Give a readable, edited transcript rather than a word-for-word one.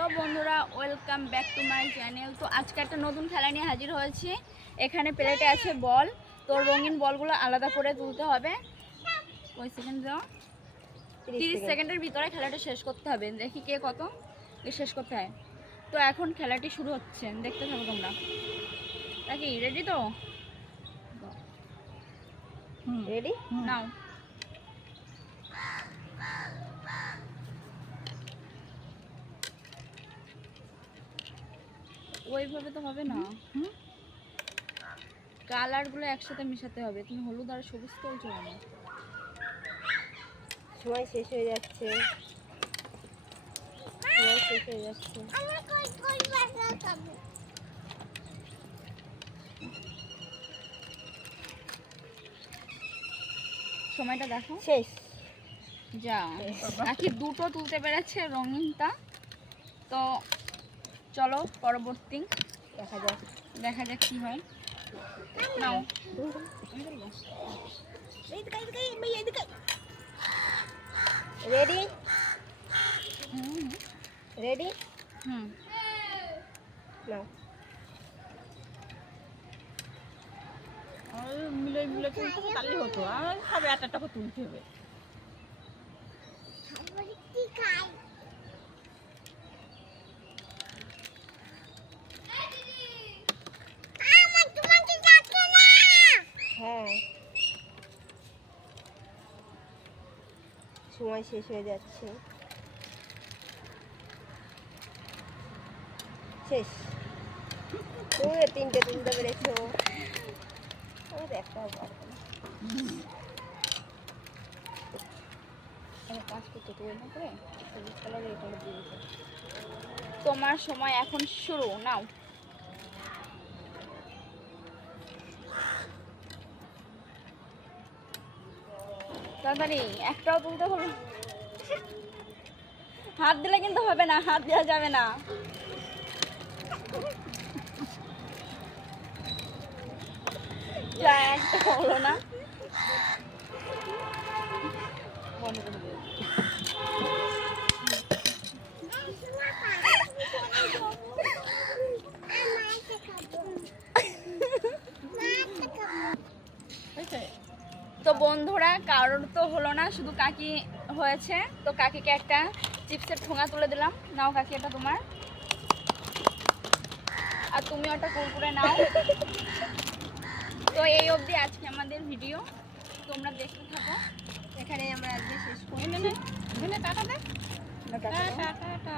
Hello বন্ধুরা, welcome back to my channel. তো আজকে একটা নতুন খেলা নিয়ে হাজির হয়েছি। এখানে প্লেটে আছে বল, তো রঙিন বলগুলো আলাদা করে তুলতে হবে। কয় সেকেন্ড দাও? 30 সেকেন্ডের ভিতরে খেলাটা শেষ করতে হবে। দেখি কে কত শেষ করতে হয়। তো এখন খেলাটি শুরু হচ্ছে, দেখতে থাকো তোমরা। নাকি রেডি? তো রেডি নাও। ওইভাবে তো হবে না, কালারগুলো একসাথে মেশাতে হবে। তুমি হলুদ আর সবুজ তুলছো কেন? সময় শেষ হয়ে যাচ্ছে। সময়টা দেখো। শেষ। যা আখি দুটো তুলতে পেরেছে রঙিনটা। তো চলো পরবর্তী দেখা যাক কি হয়। নাও। রেডি রেডি নাও। মিলে মিলে তুলতে হবে, তাহলে হতো। আর সব একটা করে তুলতে হবে। হ্যাঁ, সময় শেষ হয়ে যাচ্ছে। শেষ। তুমি তিনটে তুলতে পেরেছো, আমার একটাও পারবো না। কাজ করতে তো না করে সবুজ কালার এটা দিয়েছে। তোমার সময় এখন শুরু। নাও। তাড়াতাড়ি, একটাও তুলতে হলো। হাত দিলে কিন্তু হবে না, হাত দেওয়া যাবে না। যা, একটা হলো না। বন্ধ করে দিও। তো বন্ধুরা, কারোর তো হলো না, শুধু কাকি হয়েছে। তো কাকিকে একটা চিপসের ঠোঙা তুলে দিলাম। নাও কাকি, এটা তোমার। আর তুমি ওটা কুরকুরে নাও। তো এই অবধি আজকে আমাদের ভিডিও, তোমরা দেখতে থাকো। এখানে আমরা আজকে শেষ করি। টাটা দে। টাটা। টাটা।